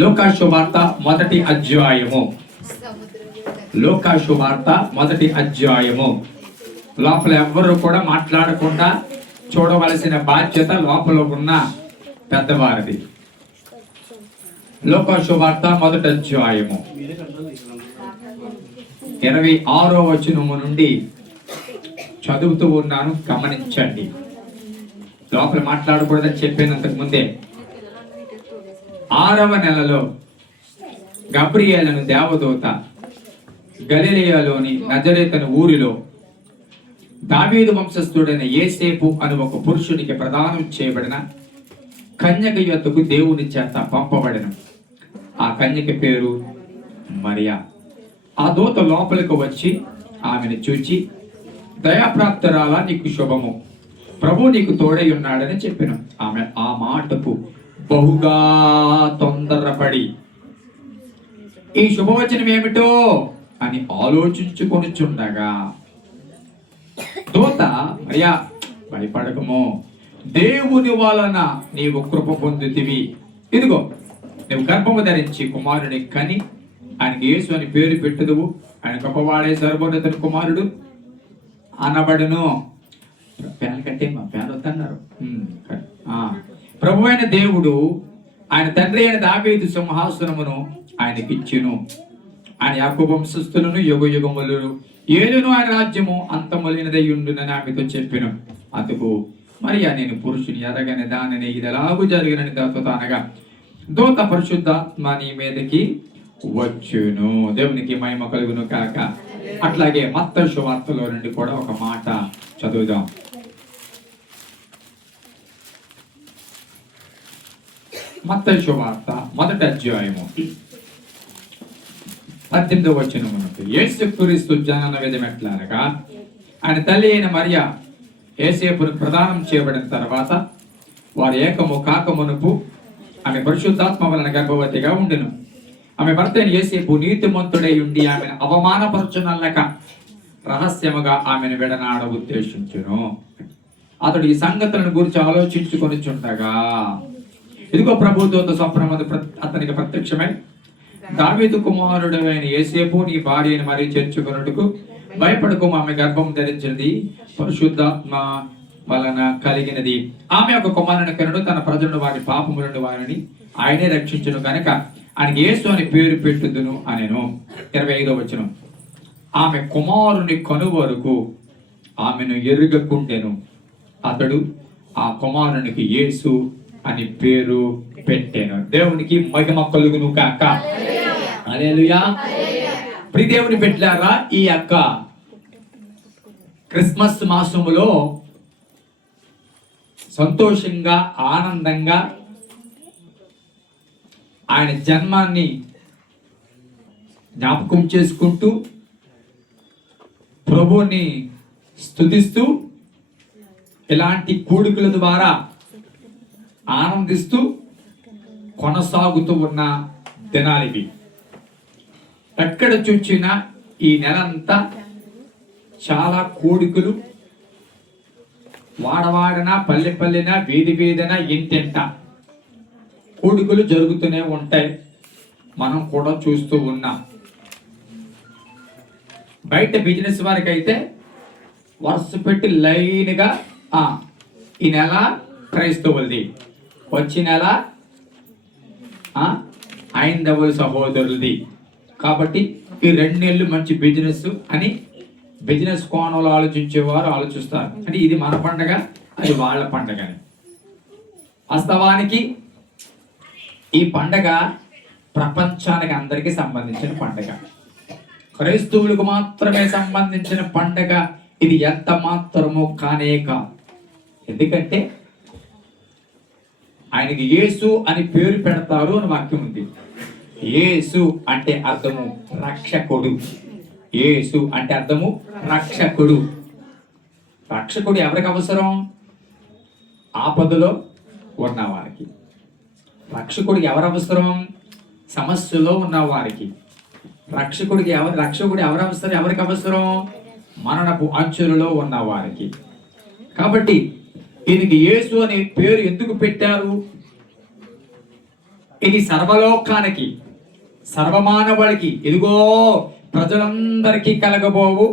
లూకా శుభవార్త మొదటి అధ్యాయము. లూకా శుభవార్త మొదటి అధ్యాయము. లోపల ఎవ్వరు కూడా మాట్లాడకుండా చూడవలసిన బాధ్యత లోపల ఉన్న పెద్దవారిది. లూకా శుభవార్త మొదటి అధ్యాయము 26వ వచనము నుండి చదువుతూ ఉన్నాను, గమనించండి. లోపల మాట్లాడకూడదని చెప్పినంతకు ముందే 6వ నెలలో గబ్రియేలును దేవదూత గలిలయలోని నజరేతను ఊరిలో దావీదు వంశస్థుడైన యేసేపు అను ఒక పురుషునికి ప్రదానం చేయబడిన కన్యక యొద్దకు దేవుని చేత పంపబడిన. ఆ కన్యక పేరు మరియా. ఆ దూత లోపలికి వచ్చి ఆమెను చూచి, దయాప్రాప్తురాలా, నీకు శుభము, ప్రభు నీకు తోడై ఉన్నాడని చెప్పిన. ఆమె ఆ మాటకు బహుగా తొందరపడి ఈ శుభవచనం ఏమిటో అని ఆలోచించుకొనిచుండగా దూత, మరియా భయపడకము, దేవుని వలన నీవు కృప పొందుతివి. ఇదిగో నువ్వు గర్భము ధరించి కుమారుని కని ఆయనకి యేసు అని పేరు పెట్టుదువు. ఆయన గొప్పవాడే సర్వోన్నతుని కుమారుడు అనబడును. ఫ్యాన్ కట్టే మా ఫ్యాన్ వద్దన్నారు. ప్రభు అయిన దేవుడు ఆయన తండ్రి అయిన దావీదు సింహాసనమును ఆయనకిచ్చును. ఆయన యాకోబు వంశస్థులను యుగ యుగములు ఏలును, ఆయన రాజ్యము అంతములైనదై ఉండునని ఆమెతో చెప్పెను. అందుకు మరియా, నేను పురుషుని ఎరగని దానిని ఇది ఎలాగూ జరిగినని దూత అనగా, దూత పరిశుద్ధాత్మ నీ మీదకి వచ్చును. దేవునికి మహిమ కలుగును కాక. అట్లాగే మత్తయి సువార్తలో నుండి కూడా ఒక మాట చదువుదాం. మత్తయి సువార్త మొదటి అధ్యాయము 18వ వచనము నుండి, యేసుక్రీస్తు జనన విధం ఎట్లా అనగా, ఆయన తల్లి అయిన మరియా యేసేపును ప్రదానం చేయబడిన తర్వాత వారు ఏకము కాకమునుపు ఆమె పరిశుద్ధాత్మ వలన గర్భవతిగా ఉండెను. ఆమె భర్త అయిన యేసేపు నీతిమంతుడై ఉండి ఆమెను అవమానపరచునల్లక రహస్యముగా ఆమెను విడనాడ ఉద్దేశించును. అతడు ఈ సంగతులను గురించి ఆలోచించుకొనిచుండగా ఇదిగో ప్రభు దూత స్వప్నమందు అతనికి ప్రత్యక్షమై, దావీదు కుమారుడైన యేసేపు, నీ భార్యను మరీ చేర్చుకొనుటకు భయపడకు, ఆమె గర్భం ధరించినది పరిశుద్ధాత్మ వలన కలిగినది. ఆమె ఒక కుమారుని కనుడు, తన ప్రజలను వారి పాపముల నుండి వారిని ఆయనే రక్షించును కనుక ఆయనకి యేసు అని పేరు పెట్టుదును అనెను. 25వ వచనం, ఆమె కుమారుని కను వరకు ఆమెను ఎరుగకుండెను. అతడు ఆ కుమారునికి యేసు అని పేరు పెట్టాను. దేవునికి మహిమ కలుగును కాక. హల్లెలూయా. ప్రియ దేవుని బిడ్డలారా, ఈ యొక్క క్రిస్మస్ మాసములో సంతోషంగా ఆనందంగా ఆయన జన్మాన్ని జ్ఞాపకం చేసుకుంటూ ప్రభువుని స్తుతిస్తూ ఇలాంటి కూడికల ద్వారా ఆనందిస్తూ కొనసాగుతూ ఉన్న దినాలివి. ఎక్కడ చూచినా ఈ నెలంతా చాలా కూడికలు, వాడవాడన పల్లె పల్లెన వీధి వీధిన ఇంటింట కూడికలు జరుగుతూనే ఉంటాయి. మనం కూడా చూస్తూ ఉన్నాం. బయట బిజినెస్ వారికి అయితే వరుస పెట్టి లైన్గా ఈ నెల క్రైస్తవులది, వచ్చే నెల ఐందవుల సహోదరులది. కాబట్టి ఈ 2 నెలలు మంచి బిజినెస్ అని బిజినెస్ కోణంలో ఆలోచించేవారు ఆలోచిస్తారు. అంటే ఇది మన పండగ, అది వాళ్ళ పండగ అని. వాస్తవానికి ఈ పండగ ప్రపంచానికి అందరికీ సంబంధించిన పండగ. క్రైస్తవులకు మాత్రమే సంబంధించిన పండగ ఇది ఎంత మాత్రమో కానే కాదు. ఎందుకంటే ఆయనకి యేసు అని పేరు పెడతారు అని వాక్యం ఉంది. యేసు అంటే అర్థము రక్షకుడు. యేసు అంటే అర్థము రక్షకుడు. రక్షకుడు ఎవరికి అవసరం? ఆపదలో ఉన్న వారికి. రక్షకుడు ఎవరు అవసరం? సమస్యలో ఉన్న వారికి. రక్షకుడు ఎవరు అవసరం? ఎవరికి అవసరం? మరణపు అంచులలో ఉన్న వారికి. కాబట్టి ఈయనకి యేసు అనే పేరు ఎందుకు పెట్టారు? ఇది సర్వలోకానికి, సర్వమానవాళికి, ఇదిగో ప్రజలందరికీ కలగబోవు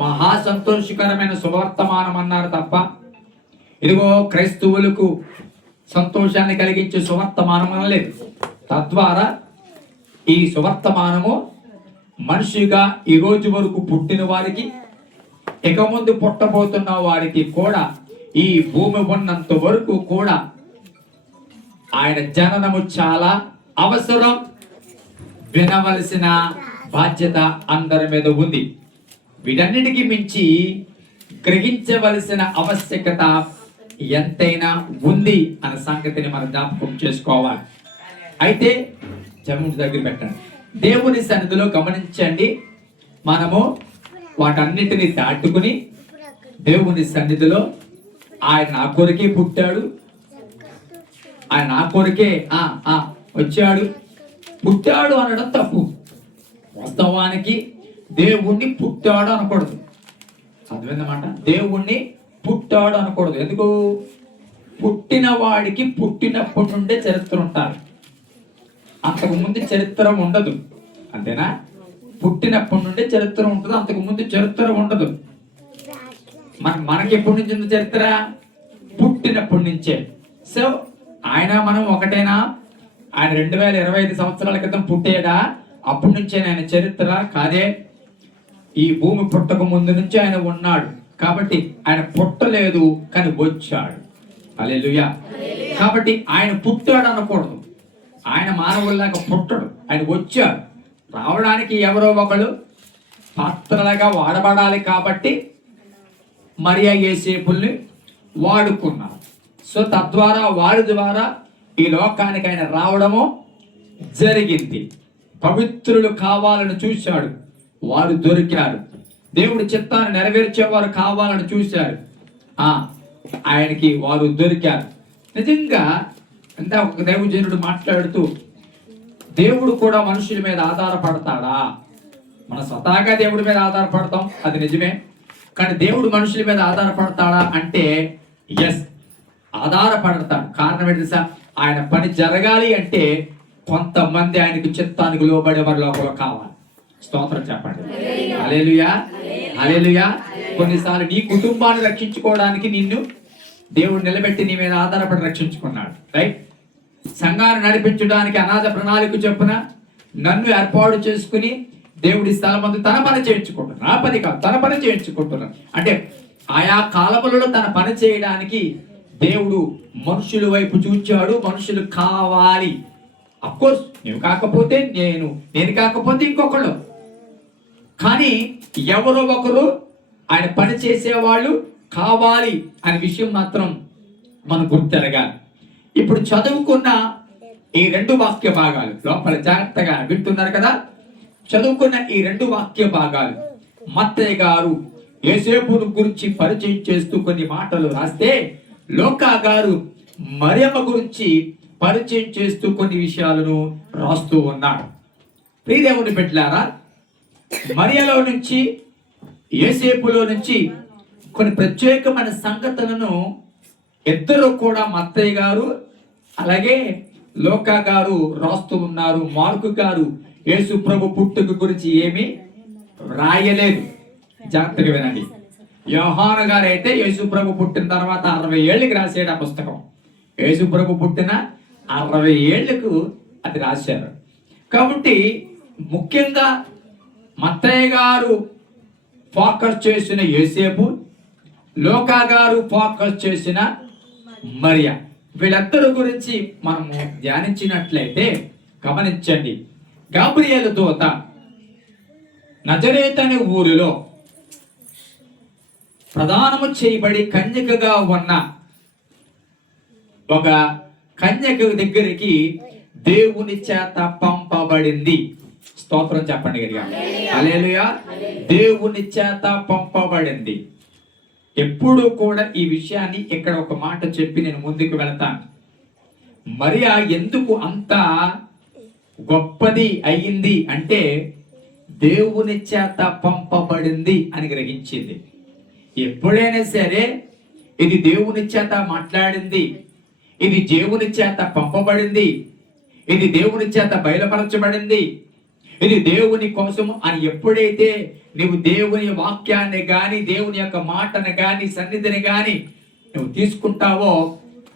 మహా సంతోషకరమైన సువర్తమానం అన్నారు తప్ప ఇదిగో క్రైస్తవులకు సంతోషాన్ని కలిగించే సువర్తమానం అనలేదు. తద్వారా ఈ సువర్తమానము మనిషిగా ఈ రోజు వరకు పుట్టిన వారికి, ఇక ముందు పుట్టబోతున్న వారికి కూడా, ఈ భూమి ఉన్నంత వరకు కూడా ఆయన జననము చాలా అవసరం, వినవలసిన బాధ్యత అందరి మీద ఉంది. వీటన్నిటికీ మించి గ్రహించవలసిన ఆవశ్యకత ఎంతైనా ఉంది అనే సంగతిని మనం జ్ఞాపకం చేసుకోవాలి. అయితే జముడి దగ్గర పెట్టండి. దేవుని సన్నిధిలో గమనించండి, మనము వాటన్నిటిని దాటుకుని దేవుని సన్నిధిలో ఆయన నా కొరకే పుట్టాడు, ఆయన నా కొరకే వచ్చాడు, పుట్టాడు అనడం తప్పు. వాస్తవానికి దేవుణ్ణి పుట్టాడు అనకూడదు. చదివిందన్నమాట, దేవుణ్ణి పుట్టాడు అనకూడదు. ఎందుకు? పుట్టిన వాడికి పుట్టినప్పటి నుండే చరిత్ర ఉంటారు, అంతకు ముందు చరిత్ర ఉండదు. అంతేనా? పుట్టినప్పటి నుండే చరిత్ర ఉంటుంది, అంతకు ముందు చరిత్ర ఉండదు. మనకి ఎప్పటి నుంచి ఉంది చరిత్ర? పుట్టినప్పటి నుంచే. సో ఆయన మనం ఒకటేనా? ఆయన 2025 సంవత్సరాల క్రితం పుట్టాడా? అప్పటి నుంచే ఆయన చరిత్ర కాదే. ఈ భూమి పుట్టక ముందు నుంచి ఆయన ఉన్నాడు. కాబట్టి ఆయన పుట్టలేదు, కానీ వచ్చాడు. హల్లెలూయా. కాబట్టి ఆయన పుట్టాడు అనకూడదు. ఆయన మానవుల్లాగా పుట్టడు, ఆయన వచ్చాడు. రావడానికి ఎవరో ఒకళ్ళు పాత్రలుగా వాడబడాలి. కాబట్టి మరియా యోసేపుల్ని వాడుకున్నారు. సో తద్వారా వారి ద్వారా ఈ లోకానికి ఆయన రావడము జరిగింది. పవిత్రులు కావాలని చూశాడు, వారు దొరికారు. దేవుడి చిత్తాన్ని నెరవేర్చేవారు కావాలని చూశారు, ఆయనకి వారు దొరికారు. నిజంగా అంటే ఒక దైవజనుడు మాట్లాడుతూ, దేవుడు కూడా మనుషుల మీద ఆధారపడతాడా? మన స్వతహాగా దేవుడి మీద ఆధారపడతాం, అది నిజమే. కానీ దేవుడు మనుషుల మీద ఆధారపడతాడా అంటే ఎస్, ఆధారపడతాడు. కారణం ఏంటి సార్? ఆయన పని జరగాలి అంటే కొంతమంది ఆయనకు చిత్తానికి లోబడే వారి లోపల కావాలి. స్తోత్రం చెప్పండి. హల్లెలూయా, హల్లెలూయా. కొన్నిసార్లు నీ కుటుంబాన్ని రక్షించుకోవడానికి నిన్ను దేవుడు నిలబెట్టి నీ మీద ఆధారపడి రక్షించుకున్నాడు, రైట్? సంఘాన్ని నడిపించడానికి అనాథ ప్రణాళిక చొప్పున నన్ను ఏర్పాటు చేసుకుని దేవుడి స్థలమందు తన పని చేయించుకుంటున్నాడు. నా పని కాదు, తన పని చేయించుకుంటున్నాడు. అంటే ఆయా కాలములలో తన పని చేయడానికి దేవుడు మనుషుల వైపు చూచాడు. మనుషులు కావాలి. అఫ్కోర్స్ నువ్వు కాకపోతే నేను కాకపోతే ఇంకొకళ్ళు, కానీ ఎవరో ఒకరు ఆయన పని చేసేవాళ్ళు కావాలి అనే విషయం మాత్రం మనం గుర్తెరగాలి. ఇప్పుడు చదువుకున్న ఈ 2 వాక్య భాగాలు లోపల జాగ్రత్తగా వింటున్నారు కదా. చదువుకున్న ఈ 2 వాక్య భాగాలు మత్తయ్య గారు యోసేపును గురించి పరిచయం చేస్తూ కొన్ని మాటలు రాస్తే, లోకా గారు మరియమ్మ గురించి పరిచయం చేస్తూ కొన్ని విషయాలను రాస్తూ ఉన్నాడు. ప్రియదేవుని బిడ్డలారా, మరియలో నుంచి యోసేపులో నుంచి కొన్ని ప్రత్యేకమైన సంగతులను ఇద్దరు కూడా మత్తయ్య గారు అలాగే లోకా గారు రాస్తూ ఉన్నారు. మార్కు గారు యేసు ప్రభు పుట్టుక గురించి ఏమీ రాయలేదు. జాగ్రత్తగా వినండి. యోహాను గారు అయితే యేసు ప్రభు పుట్టిన తర్వాత 60 ఏళ్ళకి రాసాడు ఆ పుస్తకం. యేసు ప్రభు పుట్టిన 60 ఏళ్లకు అది రాశారు. కాబట్టి ముఖ్యంగా మత్తయ్య గారు ఫోకస్ చేసిన యోసేపు, లోకా గారు ఫోకస్ చేసిన మరియా, వీళ్ళందరి గురించి మనము ధ్యానించినట్లయితే గమనించండి. గాబ్రియేలు దూత నజరేతు అనే ఊరిలో ప్రదానము చేయబడి కన్యకగా ఉన్న ఒక కన్యక దగ్గరికి దేవుని చేత పంపబడింది. స్తోత్రం చెప్పండి గట్టిగా. హల్లెలూయా. దేవుని చేత పంపబడింది. ఎప్పుడు కూడా ఈ విషయాన్ని ఇక్కడ ఒక మాట చెప్పి నేను ముందుకు వెళతాను. మరియా ఎందుకు అంత గొప్పది అయ్యింది అంటే దేవుని చేత పంపబడింది అని గ్రహించింది. ఎప్పుడైనా సరే ఇది దేవుని చేత మాట్లాడింది, ఇది దేవుని చేత పంపబడింది, ఇది దేవుని చేత బయలుపరచబడింది, ఇది దేవుని కోసం అని ఎప్పుడైతే నువ్వు దేవుని వాక్యాన్ని గాని, దేవుని యొక్క మాటను గాని, సన్నిధిని గాని నువ్వు తీసుకుంటావో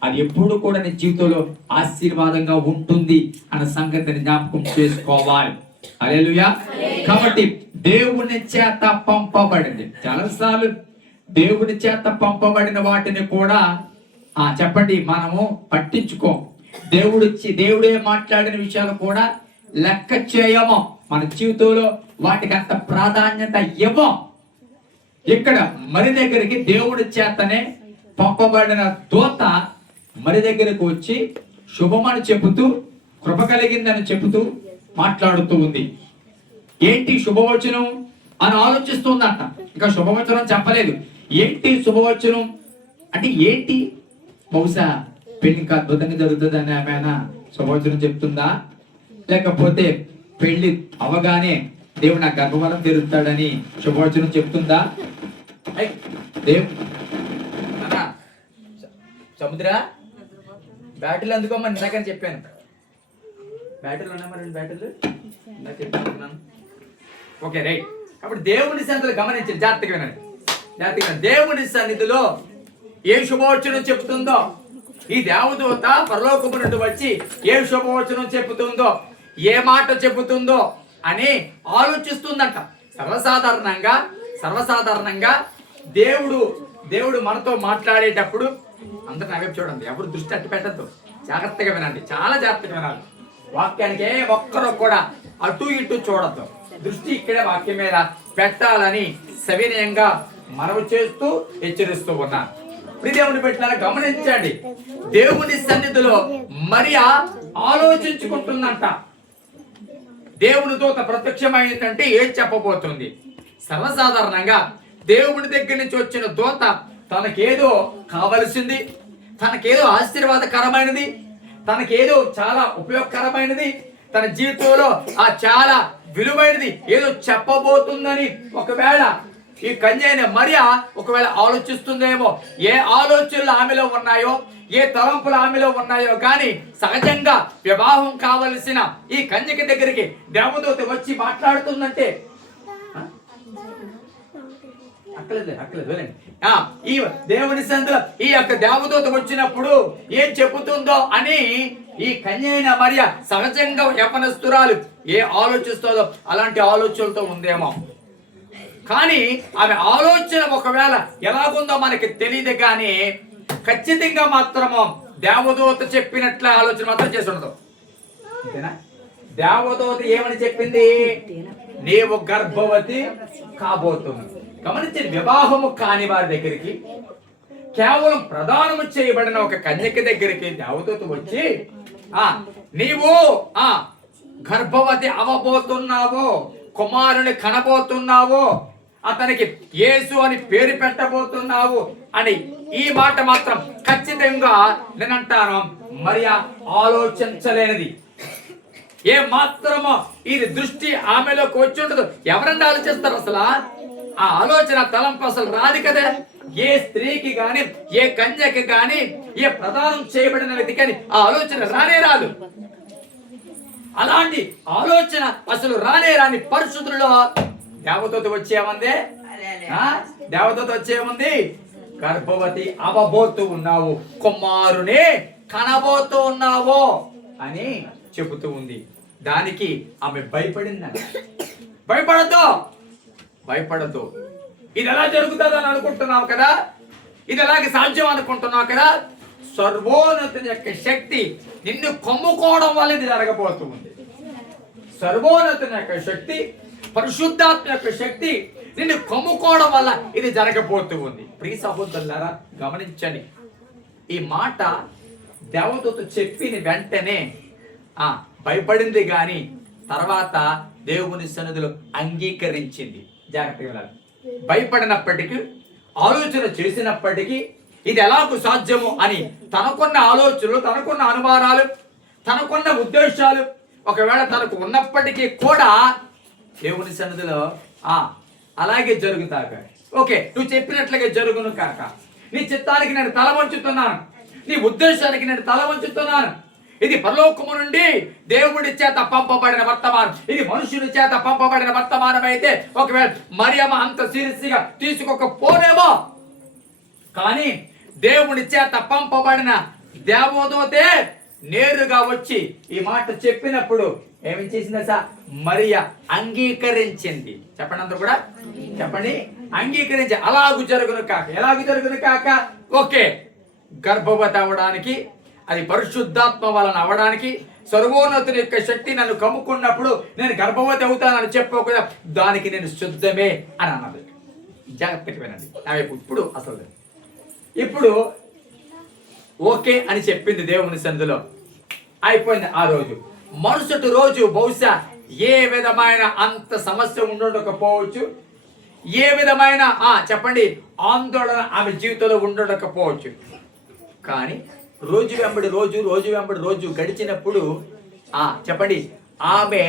అది ఎప్పుడు కూడా నీ జీవితంలో ఆశీర్వాదంగా ఉంటుంది అన్న సంగతిని జ్ఞాపకం చేసుకోవాలి. హల్లెలూయా. కాబట్టి దేవుని చేత పంపబడింది. చాలాసార్లు దేవుని చేత పంపబడిన వాటిని కూడా చెప్పండి మనము పట్టించుకో. దేవుడే మాట్లాడిన విషయాలు కూడా లెక్క చేయము. మన జీవితంలో వాటికి అంత ప్రాధాన్యత ఇవ్వం. ఇక్కడ మరి దగ్గరికి దేవుడి చేతనే పంపబడిన దూత మరి దగ్గరకు వచ్చి శుభమని చెబుతూ, కృప కలిగిందని చెబుతూ మాట్లాడుతూ ఉంది. ఏంటి శుభవచనం అని ఆలోచిస్తుందంట. ఇంకా శుభవచనం చెప్పలేదు. ఏంటి శుభవచనం అంటే ఏంటి? బహుశా పెళ్లి ఇంకా అద్భుతంగా జరుగుతుందని ఆమె శుభవచనం చెప్తుందా, లేకపోతే పెళ్లి అవగానే దేవుడు నా గర్భఫలం తెరుస్తాడని శుభవచనం చెప్తుందా? సముద్ర బ్యాటరీలు అందుకోమని ఇందాక చెప్పాను. బ్యాటరీలు ఉన్నా మరి బ్యాటరీలు ఇందాక చెప్తున్నాను. Okay right. కాబట్టి దేవుని సన్నిధిలో గమనించండి, జాగ్రత్తగా వినండి. దేవుని సన్నిధిలో ఏ శుభవచనం చెప్తుందో, ఈ దేవదూత పరలోకము నుండి వచ్చి ఏ శుభవచనం చెబుతుందో, ఏ మాట చెబుతుందో అని ఆలోచిస్తుందంట. సర్వసాధారణంగా దేవుడు మనతో మాట్లాడేటప్పుడు అందరిని అవైపు చూడండి, ఎవరు దృష్టి అట్టు పెట్టద్దు, జాగ్రత్తగా వినండి, చాలా జాగ్రత్తగా వినాలి. వాక్యానికి ఏ ఒక్కరూ కూడా అటు ఇటు చూడద్దు, దృష్టి ఇక్కడే వాక్యం మీద పెట్టాలని సవినయంగా మనవి చేస్తూ హెచ్చరిస్తూ ఉన్నాను. దేవుని పెట్టిన గమనించండి, దేవుని సన్నిధిలో మరియా ఆలోచించుకుంటుందంట. దేవుని దూత ప్రత్యక్షమైందంటే ఏం చెప్పబోతుంది? సర్వసాధారణంగా దేవుని దగ్గర నుంచి వచ్చిన దూత తనకేదో కావలసింది, తనకేదో ఆశీర్వాదకరమైనది, తనకేదో చాలా ఉపయోగకరమైనది, తన జీవితంలో చాలా విలువైనది ఏదో చెప్పబోతుందని ఒకవేళ ఈ కన్య అయిన మరియా ఒకవేళ ఆలోచిస్తుందేమో. ఏ ఆలోచనలు ఆమెలో ఉన్నాయో, ఏ తలంపులు ఆమెలో ఉన్నాయో కానీ సహజంగా వివాహం కావలసిన ఈ కన్యక దగ్గరికి దేవదూత వచ్చి మాట్లాడుతుందంటే ఈ దేవుని సందులో ఈ యొక్క దేవదూత వచ్చినప్పుడు ఏం చెబుతుందో అని ఈ కన్య అయిన మరియా సహజంగా యవనస్తురాలు ఏ ఆలోచిస్తుందో అలాంటి ఆలోచనలతో ఉందేమో. కానీ ఆమె ఆలోచన ఒకవేళ ఎలాగుందో మనకి తెలియదు, కానీ ఖచ్చితంగా మాత్రము దేవదూత చెప్పినట్ల ఆలోచన మాత్రం చేసి ఉండదు. దేవదూత ఏమని చెప్పింది? నీవు గర్భవతి కాబోతుంది. గమనించండి, వివాహము కాని వారి దగ్గరికి, కేవలం ప్రదానము చేయబడిన ఒక కన్యక దగ్గరికి దేవదూత వచ్చి నీవు గర్భవతి అవబోతున్నావు, కుమారుని కనబోతున్నావు, అతనికి యేసు అని పేరు పెట్టబోతున్నావు అని ఈ మాట మాత్రం ఖచ్చితంగా నేనంటాను మరియా ఆలోచించలేనిది. ఏ మాత్రమో ఇది దృష్టి ఆమెలోకి వచ్చి ఉండదు. ఎవరన్నా ఆలోచిస్తారు? అసలు ఆ ఆలోచన తలంపు అసలు రాదు కదా. ఏ స్త్రీకి గాని, ఏ కన్యకి గాని, ఏ ప్రదానం చేయబడిన వ్యక్తి కానీ ఆ ఆలోచన రానే రాదు. అలాంటి ఆలోచన అసలు రానే రాని పరిస్థితుల్లో దేవదూత వచ్చేమంది, దేవదూత వచ్చేముంది? గర్భవతి అవబోతూ ఉన్నావు, కుమారునే కనబోతూ ఉన్నావు అని చెబుతూ ఉంది. దానికి ఆమె భయపడిందండి. భయపడద్దు. ఇది ఎలా జరుగుతుందని అనుకుంటున్నావు కదా, ఇది ఎలాగ సాధ్యం అనుకుంటున్నావు కదా. సర్వోన్నతుని యొక్క శక్తి నిన్ను కొమ్ముకోవడం వల్ల ఇది జరగబోతుంది. సర్వోన్నతుని యొక్క శక్తి, పరిశుద్ధాత్మ యొక్క శక్తి నిన్ను కొమ్ముకోవడం వల్ల ఇది జరగబోతూ ఉంది. ప్రియ సహోదరులారా గమనించండి, ఈ మాట దేవదూత చెప్పిన వెంటనే భయపడింది కానీ తర్వాత దేవుని సన్నిధిలో అంగీకరించింది. జాగ్రత్తగా భయపడినప్పటికీ, ఆలోచన చేసినప్పటికీ ఇది ఎలాగూ సాధ్యము అని తనకున్న ఆలోచనలు, తనకున్న అనుమానాలు, తనకున్న ఉద్దేశాలు ఒకవేళ తనకు ఉన్నప్పటికీ కూడా దేవుని సన్నిధిలో అలాగే జరుగుతాక, ఓకే నువ్వు చెప్పినట్లుగా జరుగును కాక, నీ చిత్తానికి నేను తల వంచుతున్నాను, నీ ఉద్దేశానికి నేను తల వంచుతున్నాను, ఇది పరలోకము నుండి దేవుడి చేత పంపబడిన వర్తమానం. ఇది మనుషుని చేత పంపబడిన వర్తమానం అయితే ఒకవేళ మరియమ్మ అంత సీరియస్ గా తీసుకోకపోనేమో, కానీ దేవుడి చేత పంపబడిన దేవదూతే నేరుగా వచ్చి ఈ మాట చెప్పినప్పుడు ఏమి చేసింది సార్? మరియ అంగీకరించింది. చెప్పండి అందరూ కూడా చెప్పండి, అంగీకరించి. అలాగు జరుగును కాక, ఎలాగు జరుగును కాక, ఓకే, గర్భవతి అవడానికి, అది పరిశుద్ధాత్మ వలన అవడానికి, సర్వోన్నతుని యొక్క శక్తి నన్ను కమ్ముకున్నప్పుడు నేను గర్భవతి అవుతానని చెప్పకుండా దానికి నేను శుద్ధమే అని అన్నది. జాగ్రత్తగా వినండి. ఇప్పుడు అసలు ఇప్పుడు ఓకే అని చెప్పింది దేవుని సన్నిధిలో. అయిపోయింది ఆ రోజు. మరుసటి రోజు బహుశా ఏ విధమైన అంత సమస్య ఉండకపోవచ్చు, ఏ విధమైన చెప్పండి ఆందోళన ఆమె జీవితంలో ఉండకపోవచ్చు. కానీ రోజు వెంబడి రోజు గడిచినప్పుడు చెప్పండి ఆమె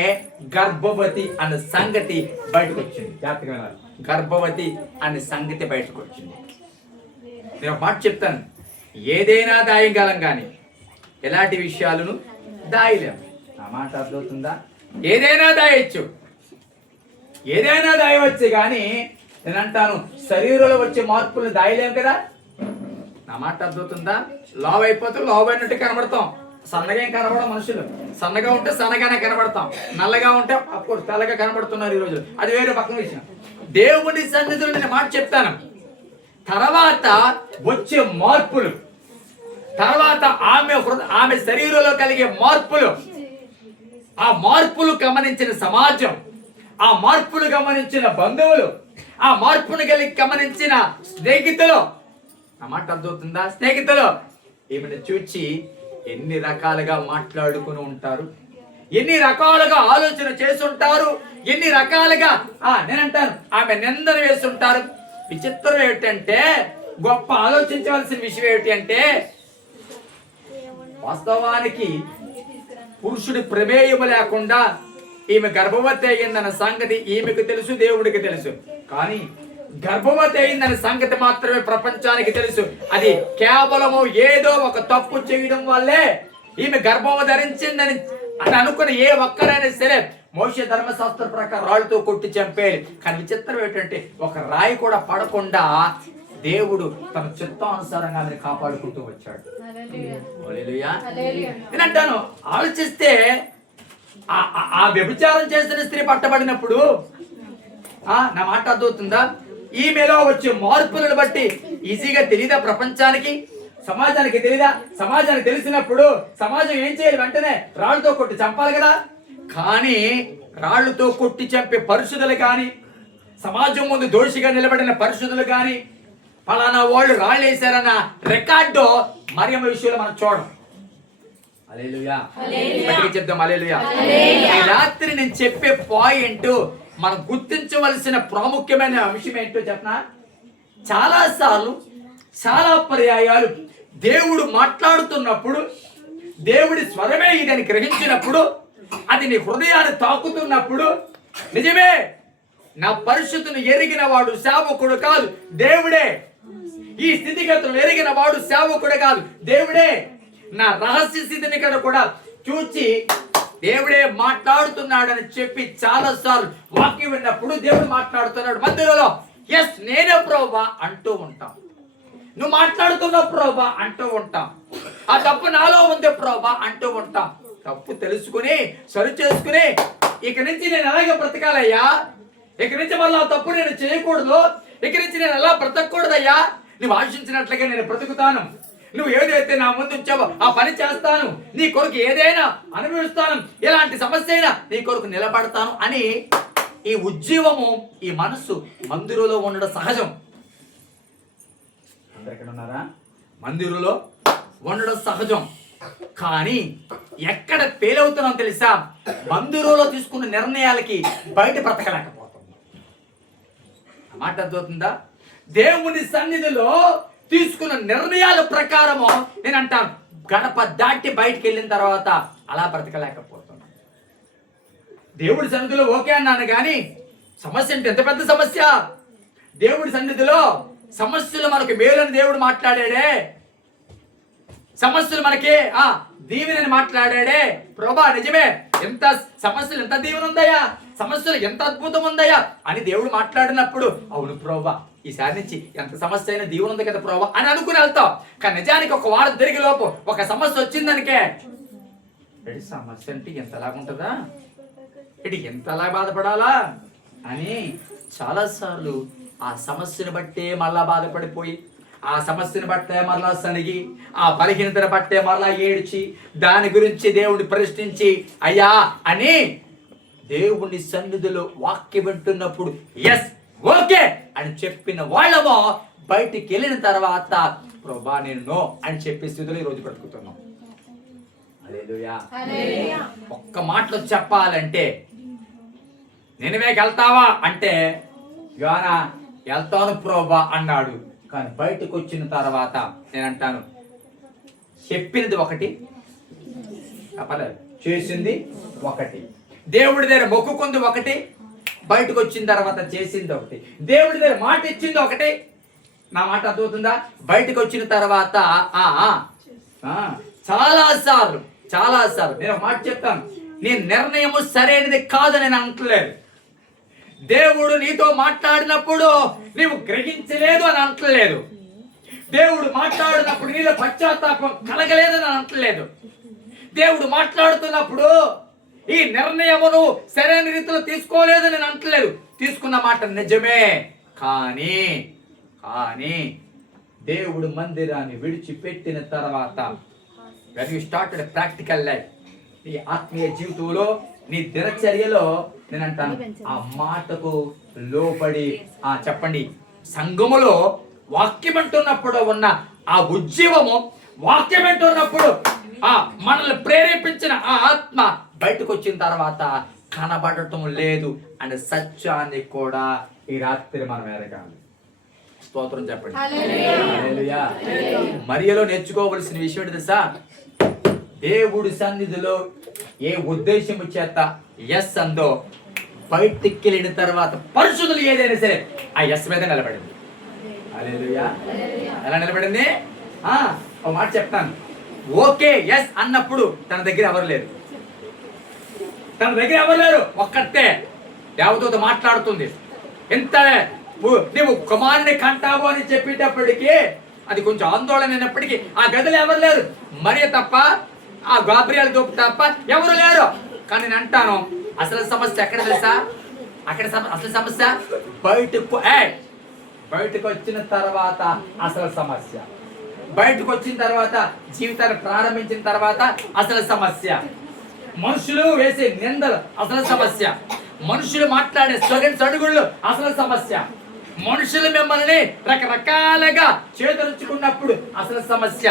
గర్భవతి అన్న సంగతి బయటకు వచ్చింది. జాగ్రత్తగా వినాలి. గర్భవతి అనే సంగతి బయటకు వచ్చింది. నేను ఒక మాట చెప్తాను, ఏదైనా దాయగలం కానీ ఎలాంటి విషయాలను దాయలేము. ఆ మాట అర్థమవుతుందా? ఏదైనా దాయచ్చు, ఏదైనా దాయవచ్చు, కానీ నేను అంటాను శరీరంలో వచ్చే మార్పులను దాయలేము కదా. నా మాట అర్థమవుతుందా? లావ్ అయిపోతే లావ్ అయినట్టు కనబడతాం, సన్నగా ఏం కనబడం. మనుషులు సన్నగా ఉంటే సన్నగానే కనబడతాం, నల్లగా ఉంటే అప్పుడు తెల్లగా కనబడుతున్నారు ఈ రోజు. అది వేరే పక్కన విషయం. దేవుని సన్నిధిలో నేను మాట చెప్తాను, తర్వాత వచ్చే మార్పులు, తర్వాత ఆమె శరీరంలో కలిగే మార్పులు, ఆ మార్పులు గమనించిన సమాజం, ఆ మార్పులు గమనించిన బంధువులు, ఆ మార్పును గమనించిన స్నేహితులు, ఆ మాట అర్థమవుతుందా? స్నేహితులు ఈమెను చూచి ఎన్ని రకాలుగా మాట్లాడుకుని ఉంటారు, ఎన్ని రకాలుగా ఆలోచన చేస్తుంటారు, ఎన్ని రకాలుగా నేనంటాను ఆమె నిందన వేస్తుంటారు. విచిత్రం ఏమిటంటే, గొప్ప ఆలోచించవలసిన విషయం ఏమిటి అంటే, వాస్తవానికి పురుషుడి ప్రమేయము లేకుండా ఈమె గర్భవతి అయిందన్న సంగతి ఈమెకు తెలుసు, దేవుడికి తెలుసు. కానీ గర్భవతి అయిందన్న సంగతి మాత్రమే ప్రపంచానికి తెలుసు. అది కేవలము ఏదో ఒక తప్పు చేయడం వల్లే ఈమె గర్భం ధరించిందని అనుకుని ఏ ఒక్కరైనా సరే మోషే ధర్మశాస్త్ర ప్రకారం రాళ్ళతో కొట్టి చంపేయాలి. కానీ విచిత్రం ఏంటంటే ఒక రాయి కూడా పడకుండా దేవుడు తన చిత్తానుసారంగా ఆమెను కాపాడుకుంటూ వచ్చాడు. నేనంటాను, ఆలోచిస్తే ఆ వ్యభిచారం చేసిన స్త్రీ పట్టబడినప్పుడు నా మాట అర్థమవుతుందా? ఈమెలో వచ్చే మార్పులను బట్టి ఈజీగా తెలీదా ప్రపంచానికి, సమాజానికి తెలీదా? సమాజానికి తెలిసినప్పుడు సమాజం ఏం చేయాలి? వెంటనే రాళ్ళతో కొట్టి చంపాలి కదా. కానీ రాళ్లతో కొట్టి చంపే పరిశుద్ధులు కానీ, సమాజం ముందు దోషిగా నిలబడిన పరిశుద్ధులు కానీ, ఫలానా వాళ్ళు రాళ్ళు వేశారన్న రికార్డు మరియమ్మ విషయంలో మనం చూడం. హల్లెలూయా, చెప్దాం హల్లెలూయా. ఈ రాత్రి నేను చెప్పే పాయింట్ మనం గుర్తించవలసిన ప్రాముఖ్యమైన అంశం ఏంటో చెప్పనా? చాలా సార్లు, చాలా పర్యాయాలు దేవుడు మాట్లాడుతున్నప్పుడు, దేవుడి స్వరమే ఇదని గ్రహించినప్పుడు, అది నీ హృదయాన్ని తాకుతున్నప్పుడు, నిజమే నా పరిశుద్ధుని ఎరిగిన వాడు సేవకుడు కాదు, దేవుడే. ఈ స్థితిగతులు ఎరిగిన వాడు సేవకుడు కాదు, దేవుడే. నా రహస్య స్థితిని కూడా చూచి దేవుడే మాట్లాడుతున్నాడని చెప్పి చాలా సార్లు వాక్యం విన్నప్పుడు దేవుడు మాట్లాడుతున్నాడు మందిరంలో, ఎస్ నేనే ప్రభువా అంటూ ఉంటాం. నువ్వు మాట్లాడుతున్న ప్రభువా అంటూ ఉంటాం. ఆ తప్పు నాలో ఉంది ప్రభువా అంటూ ఉంటాం. తప్పు తెలుసుకుని సరి చేసుకుని ఇక నుంచి నేను అలాగే బ్రతకాలయ్యా, ఇక నుంచి మళ్ళీ ఆ తప్పు నేను చేయకూడదు, ఇక నుంచి నేను ఎలా బ్రతకూడదయ్యా, నువ్వు ఆశించినట్లుగా నేను బ్రతుకుతాను, నువ్వు ఏదైతే నా ముందు ఉంచావో ఆ పని చేస్తాను, నీ కొరకు ఏదైనా అనుభవిస్తాను, ఎలాంటి సమస్య అయినా నీ కొరకు నిలబడతాను అని ఈ ఉజ్జీవము, ఈ మనస్సు మందిరంలో ఉండడం సహజం. అందరికీ ఉన్నారా? మందిరంలో ఉండడం సహజం. కానీ ఎక్కడ ఫెయిల్ అవుతున్నాం తెలుసా? మందిరంలో తీసుకున్న నిర్ణయాలకి బయట బ్రతకలేకపోతాం. మాట అర్థమవుతుందా? దేవుని సన్నిధిలో తీసుకున్న నిర్ణయాల ప్రకారము నేను అంటాను, గడప దాటి బయటికి వెళ్ళిన తర్వాత అలా బ్రతకలేకపోతున్నాను. దేవుడి సన్నిధిలో ఓకే అన్నాను, కానీ సమస్య అంటే ఎంత పెద్ద సమస్య. దేవుడి సన్నిధిలో సమస్యలు మనకు మేలని దేవుడు మాట్లాడాడే, సమస్యలు మనకి దీవెనని మాట్లాడాడే. ప్రభా నిజమే, ఎంత సమస్యలు, ఎంత దీవెన ఉందయ్యా, సమస్యలు ఎంత అద్భుతం ఉందయ్యా అని దేవుడు మాట్లాడినప్పుడు, అవును ప్రభా ఈసారి నుంచి ఎంత సమస్య అయినా దీవెన ఉంది కదా ప్రభా అని అనుకుని వెళ్తాం. కానీ నిజానికి ఒక వారం తిరిగి లోపు ఒక సమస్య వచ్చిందనికే, సమస్య అంటే ఎంతలాగుంటుందా, ఇటు ఎంతలా బాధపడాలా అని చాలాసార్లు ఆ సమస్యను బట్టే మళ్ళా బాధపడిపోయి, ఆ సమస్యను బట్టే మరలా సనిగి, ఆ బలహీనతను బట్టే మరలా ఏడ్చి, దాని గురించి దేవుడిని ప్రశ్నించి అయ్యా అని దేవుని సన్నిధిలో వాక్యం వింటున్నప్పుడు ఎస్ ఓకే అని చెప్పిన వాళ్ళమో బయటికి వెళ్ళిన తర్వాత ప్రభా నేను నో అని చెప్పే స్థితిలో ఈరోజు బ్రతుకుతున్నాం. హల్లెలూయా. ఒక్క మాటలో చెప్పాలంటే, నినివేకి వెళ్తావా అంటే యోనా వెళ్తాను ప్రభా అన్నాడు. కానీ బయటకు వచ్చిన తర్వాత నేనంటాను, చెప్పినది ఒకటి, చేసింది ఒకటి. దేవుడి దగ్గర మొక్కుకుంది ఒకటి, బయటకు వచ్చిన తర్వాత చేసింది ఒకటి. దేవుడి దగ్గర మాట ఇచ్చింది ఒకటి, నా మాట అర్థమవుతుందా, బయటకు వచ్చిన తర్వాత చాలాసార్లు నేను ఒక మాట చెప్తాను, నీ నిర్ణయము సరైనది కాదని నేను అంటలేదు. దేవుడు నీతో మాట్లాడినప్పుడు నీవు గ్రహించలేదు అని అంటలేదు. దేవుడు మాట్లాడినప్పుడు నీలో పశ్చాత్తాపం కలగలేదని అంటలేదు. దేవుడు మాట్లాడుతున్నప్పుడు ఈ నిర్ణయమును సరైన రీతిలో తీసుకోలేదని నేను అంటలేదు. తీసుకున్న మాట నిజమే, కానీ దేవుడు మందిరాన్ని విడిచిపెట్టిన తర్వాత when you started a practical life, నీ ఆత్మీయ జీవితంలో, నీ దినచర్యలో నేను అంటాను ఆ మాటకు లోబడి చెప్పండి, సంఘములో వాక్యం అంటున్నప్పుడు ఉన్న ఆ ఉజ్జీవము, వాక్యం అంటున్నప్పుడు మనల్ని ప్రేరేపించిన ఆ ఆత్మ బయటకు వచ్చిన తర్వాత కనబడటం లేదు అనే సత్యాన్ని కూడా ఈ రాత్రి మనం ఎరగాలి. స్తోత్రం చెప్పండి. హల్లెలూయా. మరియలో నేర్చుకోవలసిన విషయం ఏంటి తెలుసా? దేవుడి సన్నిధిలో ఏ ఉద్దేశము చేత ఎస్ అందో బయటికి వెళ్ళిన తర్వాత పరిశుద్ధులు ఏదైనా సరే ఆ ఎస్ మీద నిలబడింది. హల్లెలూయా. ఎలా నిలబడింది? ఒక మాట చెప్తాను, ఓకే ఎస్ అన్నప్పుడు తన దగ్గర ఎవరు లేరు, ఒక్కటే దేవదూత మాట్లాడుతుంది. ఎంత నువ్వు కుమారుని కంటావు అని చెప్పేటప్పటికీ అది కొంచెం ఆందోళన అయినప్పటికీ ఆ గదిలో ఎవరు లేరు, మరియ తప్ప, ఆ గాబ్రియల్ తప్ప ఎవరు లేరు. కానీ నేను అంటాను, అసలు సమస్య ఎక్కడ తెలుసా? అసలు సమస్య బయటకు వచ్చిన తర్వాత అసలు సమస్య, బయటకు వచ్చిన తర్వాత జీవితాన్ని ప్రారంభించిన తర్వాత అసలు సమస్య, మనుషులు వేసే నిందలు అసలు సమస్య, మనుషులు మాట్లాడే స్లోగన్స్ అడుగుళ్ళు అసలు సమస్య, మనుషులు మిమ్మల్ని రకరకాలుగా చేదరుచుకున్నప్పుడు అసలు సమస్య.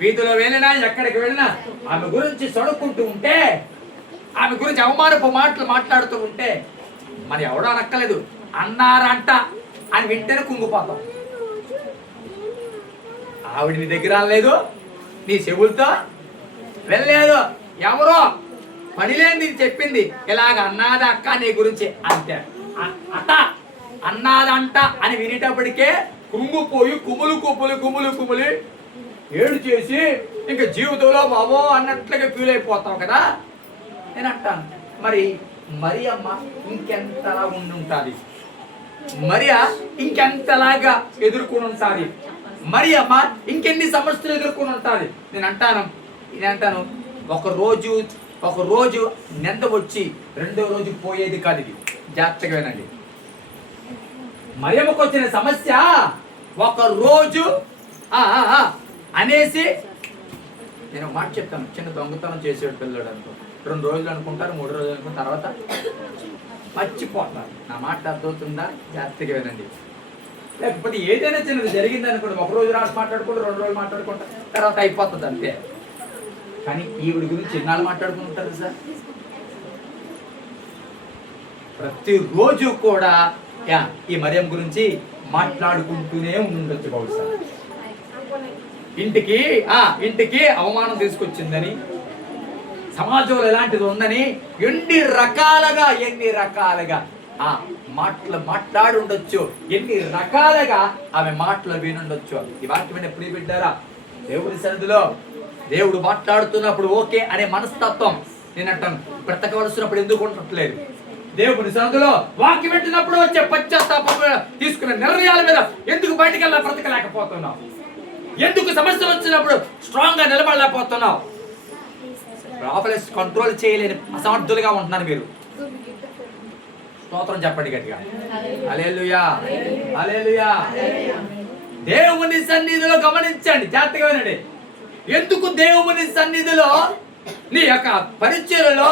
వీధిలో వెళ్ళినా ఎక్కడికి వెళ్ళినా ఆమె గురించి సడుక్కుంటూ ఉంటే, ఆమె గురించి అవమానపు మాటలు మాట్లాడుతూ ఉంటే మరి ఎవడో అనక్కలేదు, అన్నారంట అని వింటేనే కుంగిపోతాం. ఆవిడ నీ దగ్గర లేదు, నీ చెవులతో వెళ్ళలేదు, ఎవరో పనిలేని చెప్పింది, ఇలాగ అన్నాద అక్క నీ గురించి అంతే, అత అన్నాదంట అని వినేటప్పటికే కుంగిపోయి కుములు ఏడు చేసి ఇంకా జీవితంలో బాబో అన్నట్లుగా ఫీల్ అయిపోతాం కదా. నేను అంటాను, మరి మరియమ్మ ఇంకెంతలా ఉండుంటుంది, మరియ ఇంకెంతలాగా ఎదుర్కొని ఉంటుంది, మరియమ్మ ఇంకెన్ని సమస్యలు ఎదుర్కొని ఉంటుంది. నేను అంటాను ఒక రోజు నింద వచ్చి రెండో రోజు పోయేది కాదు. ఇది జాగ్రత్తగా వినండి. మరియమ్మకు వచ్చిన సమస్య ఒక రోజు అనేసి, నేను మాట చెప్తాను, చిన్న దొంగతనం చేసేవాడు పిల్లడు అనుకో, 2 రోజులు అనుకుంటారు, 3 రోజులు అనుకుంటారు, తర్వాత మర్చిపోతారు. నా మాట అర్థమవుతుందా? జాగ్రత్తగా వినండి. లేకపోతే ఏదైనా చిన్నది జరిగింది అనుకోండి, 1 రోజు రాసి మాట్లాడుకుంటారు, 2 రోజులు మాట్లాడుకుంటారు, తర్వాత అయిపోతుంది అంతే. కానీ ఈవిడ గురించి ఎన్నాళ్ళు మాట్లాడుకుంటారు సార్? ప్రతిరోజు కూడా ఈ మరియం గురించి మాట్లాడుకుంటూనే ఉండొచ్చు. బహుశా ఇంటికి అవమానం తీసుకొచ్చిందని, సమాజంలో ఎలాంటిది ఉందని ఎన్ని రకాలుగా మాట్లాడి ఉండొచ్చు, ఎన్ని రకాలుగా ఆమె మాటలు వినుండొచ్చు. ఈ వాక్యం ఎప్పుడు పెట్టారా? దేవుని సన్నిధిలో దేవుడు మాట్లాడుతున్నప్పుడు ఓకే అనే మనస్తత్వం నేను అంటాను బ్రతకవలసినప్పుడు ఎందుకు ఉండట్లేదు. దేవుని సన్నిధిలో వాక్యం పెట్టినప్పుడు వచ్చే పశ్చాత్తాపం తీసుకునే నిర్ణయాల మీద ఎందుకు బయటికి వెళ్ళా బ్రతకలేకపోతున్నావు? ఎందుకు సమస్యలు వచ్చినప్పుడు స్ట్రాంగ్ గా నిలబడలేకపోతున్నావు? ప్రాబ్లమ్స్ కంట్రోల్ చేయలేని అసమర్థులుగా ఉంటున్నారు మీరు. స్తోత్రం చెప్పండి గట్టిగా. హల్లెలూయా, హల్లెలూయా. దేవుని సన్నిధిలో గమనించండి, జాగ్రత్తగా వినండి. ఎందుకు దేవుని సన్నిధిలో నీ యొక్క పరిచర్యలో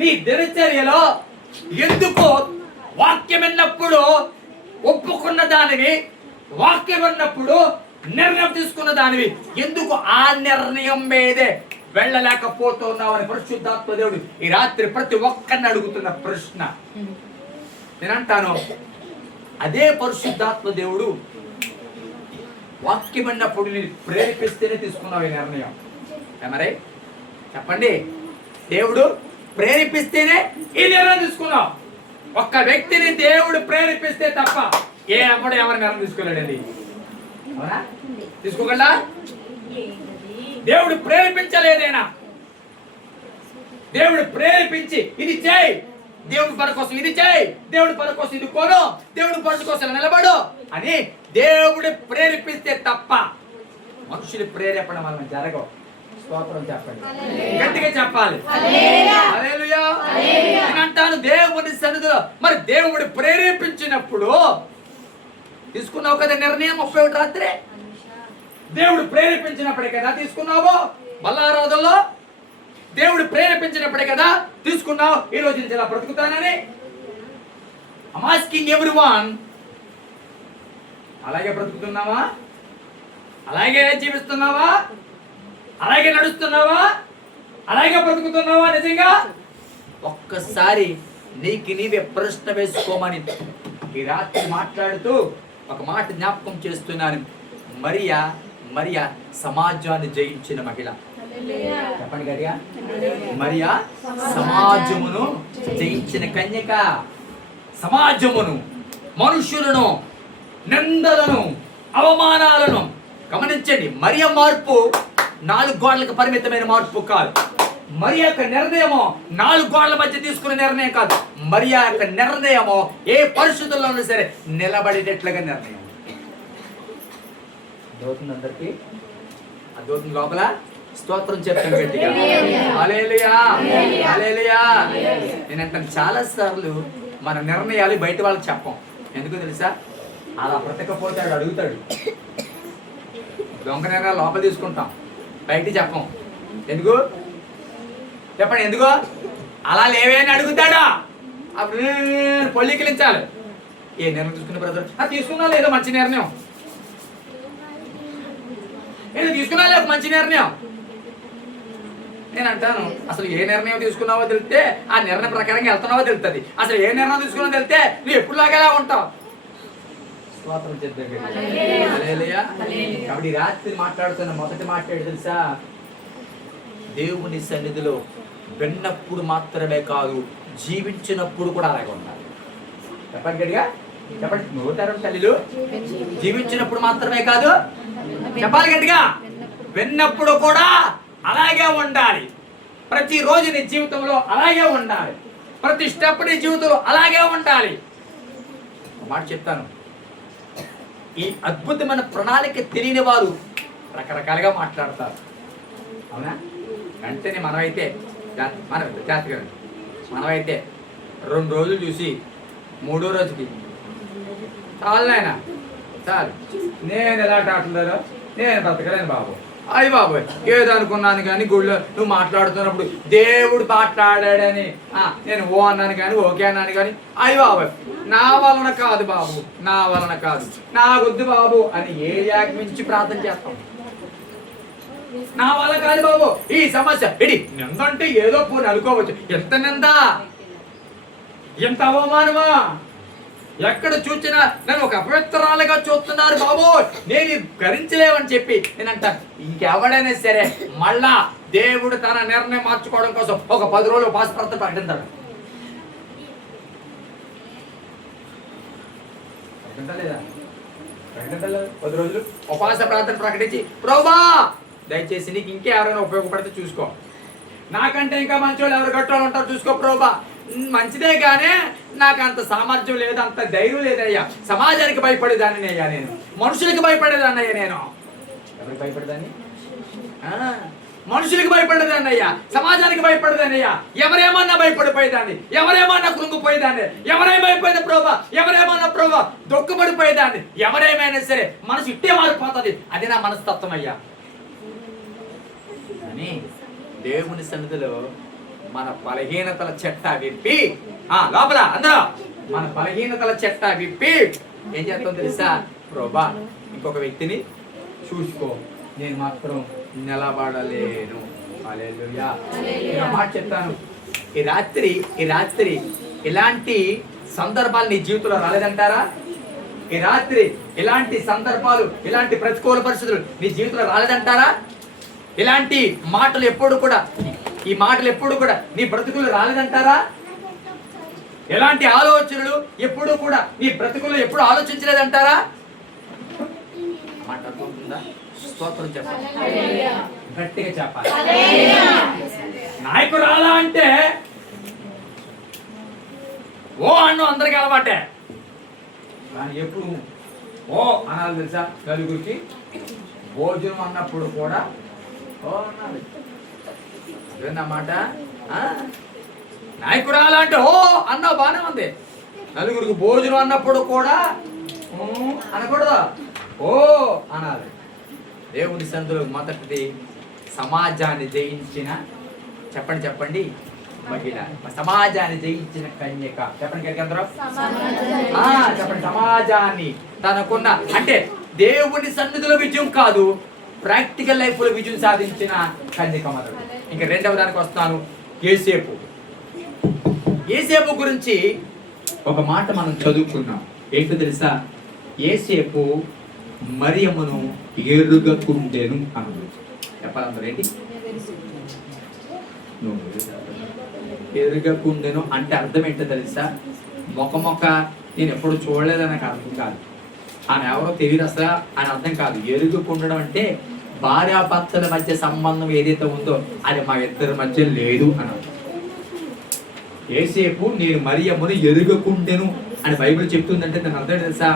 నీ దినచర్యలో ఎందుకు వాక్యం విన్నప్పుడు ఒప్పుకున్న దానివి, వాక్యం విన్నప్పుడు నిర్ణయం తీసుకున్న దానివి ఎందుకు ఆ నిర్ణయం మీదే వెళ్ళలేకపోతున్నావు అని పరిశుద్ధాత్మ దేవుడు ఈ రాత్రి ప్రతి ఒక్కరిని అడుగుతున్న ప్రశ్న. నేను అంటాను అదే పరిశుద్ధాత్మ దేవుడు వాక్యం విన్నప్పుడు నేను ప్రేరేపిస్తేనే తీసుకున్నావు ఈ నిర్ణయం. ఏమరే చెప్పండి, దేవుడు ప్రేరేపిస్తేనే ఈ నిర్ణయం తీసుకున్నావు. ఒక్క వ్యక్తిని దేవుడు ప్రేరేపిస్తే తప్ప ఏ అమ్మడు ఎవరి నిర్ణయం తీసుకోలేడండి. అవునా? తీసుకోగలరా? దేవుడు ప్రేరేపించలేదేనా? దేవుడు ప్రేరేపించి ఇది చేయి, దేవుడి పని కోసం ఇది చేయి, దేవుడి పని కోసం ఇది కొను, దేవుడి పని కోసం నిలబడు అని దేవుడు ప్రేరేపిస్తే తప్ప మనుషులు ప్రేరేపణ వలన జరగవు. స్తోత్రం చెప్పండి, గట్టిగా చెప్పాలి. హల్లెలూయా. నేను అంటాను దేవుని సన్నిధిలో మరి దేవుడు ప్రేరేపించినప్పుడు తీసుకున్నావు కదా నిర్ణయం. 31 రాత్రి దేవుడు ప్రేరేపించినప్పుడే కదా తీసుకున్నావు. బల్లారాధనలో దేవుడు ప్రేరేపించినప్పుడే కదా తీసుకున్నావు ఈ రోజు నుంచి ఇలా బ్రతుకుతానని. I'm asking everyone, అలాగే బ్రతుకుతున్నావా? అలాగే జీవిస్తున్నావా? అలాగే నడుస్తున్నావా? అలాగే బ్రతుకుతున్నావా? నిజంగా ఒక్కసారి నీకు నీవే ప్రశ్న వేసుకోమని ఈ రాత్రి మాట్లాడుతూ ఒక మాట జ్ఞాపకం చేస్తున్నాను. మరియా సమాజాన్ని జయించిన మహిళ. చెప్పండి గట్టిగా. మరియా సమాజమును జయించిన కన్యక. సమాజమును, మనుషులను, నిందలను, అవమానాలను గమనించండి. మరియ మార్పు 4 గోడలకు పరిమితమైన మార్పు కాదు. మరియ యొక్క నిర్ణయము 4 గోడల మధ్య తీసుకునే నిర్ణయం కాదు. మరియ యొక్క నిర్ణయము ఏ పరిస్థితుల్లోనూ సరే నిలబడేటట్లుగా నిర్ణయం. అర్థమవుతుంది అందరికి? అర్థమవుతుంది లోపల? స్తోత్రం చెప్తాను గట్టిగా. హల్లెలూయా, హల్లెలూయా. నేనంటాను చాలా సార్లు మన నిర్ణయాలు బయట వాళ్ళకి చెప్పం. ఎందుకు తెలుసా? అలా బ్రతకపోతే వాడు అడుగుతాడు. దొంగ నిర్ణయాలు లోపల తీసుకుంటాం, బయట చెప్పం. ఎందుకు చెప్పండి? ఎందుకు? అలా లేవే అని అడుగుతాడా? అప్పుడు పొల్లికిలించాలి. ఏ నిర్ణయం తీసుకున్న బ్రదర్? తీసుకున్నా లేదో మంచి నిర్ణయం. నేను తీసుకున్నా లేదు మంచి నిర్ణయం. నేను అంటాను అసలు ఏ నిర్ణయం తీసుకున్నావో తెలిస్తే ఆ నిర్ణయం ప్రకారంగా వెళ్తున్నావో తెలుస్తుంది. అసలు ఏ నిర్ణయం తీసుకున్నావో తెలిస్తే నువ్వు ఎప్పుడులాగా ఉంటావు. స్తోత్రం చెప్తాను. కాబట్టి రాత్రి మాట్లాడుతున్న మొదటి మాట్లాడి తెలుసా? దేవుని సన్నిధిలో విన్నప్పుడు మాత్రమే కాదు, జీవించినప్పుడు కూడా అలాగే ఉండాలి. చెప్పండి గట్టిగా చెప్పండి. నవ్వుతారు తల్లిలు. జీవించినప్పుడు మాత్రమే కాదు, చెప్పాలి గట్టిగా, విన్నప్పుడు కూడా అలాగే ఉండాలి. ప్రతిరోజు నీ జీవితంలో అలాగే ఉండాలి. ప్రతి స్టెప్ నీ జీవితంలో అలాగే ఉండాలి. మాట చెప్తాను, ఈ అద్భుతమైన ప్రణాళిక తెలియని వారు రకరకాలుగా మాట్లాడతారు. అవునా? వెంటనే మనమైతే మనమైతే 2 రోజులు చూసి 3వ రోజుకి చాలు నాయన చాలు, నేను ఎలాంటి ఆటలు నేను బ్రతకలేను బాబు. అయ్యి బాబు ఏదో అనుకున్నాను కానీ గుళ్ళో నువ్వు మాట్లాడుతున్నప్పుడు దేవుడు మాట్లాడాడని నేను ఓ అన్నాను కానీ ఓకే అన్నాను కానీ అయ్యి బాబు నా వలన కాదు బాబు, నా వలన కాదు, నా వద్దు బాబు అని ఏ యాగ్మించి ప్రార్థన చేస్తాం. నా వల్ల కాదు బాబు ఈ సమస్య. ఇడి నిందంటే ఏదో పోని అనుకోవచ్చు. ఎంత నింద, ఎంత అవమానమా! ఎక్కడ చూచినా నన్ను ఒక అపవిత్రాలుగా చూస్తున్నారు బాబు, నేను భరించలేవని చెప్పి నేనంట. ఇంకెవడైనా సరే మళ్ళా దేవుడు తన నిర్ణయం మార్చుకోవడం కోసం ఒక 10 రోజులు ఉపవాస ప్రార్థన ప్రకటించాడు. ప్రకటించలేదా? 10 రోజులు ఉపవాస ప్రార్థన ప్రకటించి ప్రభువా దయచేసి నీకు ఇంకెవరైనా ఉపయోగపడితే చూసుకో. నాకంటే ఇంకా మంచోళ్ళు ఎవరు గట్టోళ్ళు ఉంటారు చూసుకో ప్రభా. మంచిదే కానీ నాకు అంత సామర్థ్యం లేదు, అంత ధైర్యం లేదయ్యా. సమాజానికి భయపడేదాన్ని అయ్యా నేను, మనుషులకి భయపడేదాన్ని అయ్యా నేను. ఎవరికి భయపడేదాన్ని? మనుషులకి భయపడేదాన్ని అయ్యా, సమాజానికి భయపడేదాన్ని అయ్యా. ఎవరేమన్నా భయపడిపోయేదాన్ని, ఎవరేమన్నా కృంగిపోయేదాన్ని, ఎవరేమైపోయింది ప్రభా, ఎవరేమన్నా ప్రభా దొక్కుపడిపోయేదాన్ని. ఎవరేమైనా సరే మనసు ఇట్టే మారిపోతుంది, అది నా మనస్తత్వం అయ్యా. అని దేవుని సన్నిధిలో మన బలహీనతల చెట్ట విప్పి లోపల అందరూ మన బలహీనతల చెట్ట విప్పి ఏం చేస్తాం తెలుసా? ప్రభా ఇంకొక వ్యక్తిని చూసుకో, నేను మాత్రం నిలబడలేను. హల్లెలూయా. నేను మాట చెప్తాను, ఈ రాత్రి ఇలాంటి సందర్భాలు నీ జీవితంలో రాలేదంటారా? ఈ రాత్రి ఇలాంటి సందర్భాలు, ఇలాంటి ప్రతికూల పరిస్థితులు నీ జీవితంలో రాలేదంటారా? ఇలాంటి మాటలు ఎప్పుడు కూడా, ఈ మాటలు ఎప్పుడు కూడా నీ బ్రతుకులు రాలేదంటారా? ఎలాంటి ఆలోచనలు ఎప్పుడు కూడా నీ బ్రతుకులు ఎప్పుడు ఆలోచించలేదంటారా? మాట అర్థమవుతుందా? స్తోత్రం చెప్పాలి, గట్టిగా చెప్పాలి. నాయకుడు రాలా అంటే ఓ అన్ను అందరికి అలవాటే, కానీ ఎప్పుడు ఓ అనాలి తెలుసా? నలుగురికి భోజనం అన్నప్పుడు కూడా ఓ అనాలి. అన్నమాట నాయకుడు రాలా అంటే ఓ అన్నా బానే ఉంది. నలుగురికి భోజనం అన్నప్పుడు కూడా అనకూడదు, ఓ అనాలి. దేవుని సందులో మొదటిది సమాజాన్ని జయించిన, చెప్పండి మహిళ, సమాజాన్ని జయించిన కన్యక. చెప్పండి అందరూ, చెప్పండి. సమాజాన్ని తనకున్న, అంటే దేవుని సన్నిధిలో విజయం కాదు, ప్రాక్టికల్ లైఫ్ లో విజయం సాధించిన కన్యక మొదలు. ఇంకా రెండవ దానికి వస్తాను, యేసేపు గురించి ఒక మాట మనం చదువుకున్నాం. ఏంటో తెలుసా? యేసేపు మరియమ్మను ఎరుగకుండెను అన్నది. చెప్పాలందరూ ఏంటి? ఎరుగకుండెను అంటే అర్థం ఏంటో తెలుసా? మొక్క నేను ఎప్పుడు చూడలేదని నాకు అర్థం కాదు, ఆమె ఎవరో తెలియదు అసలు అని అర్థం కాదు. ఎరుగుకుండడం అంటే భార్యాభర్తల మధ్య సంబంధం ఏదైతే ఉందో అది మా ఇద్దరి మధ్య లేదు అని. యేసేపు నేను మరియమ్మను ఎరుగకుండెను అని బైబిల్ చెప్తుందంటే దాని అర్థం తెలుసా?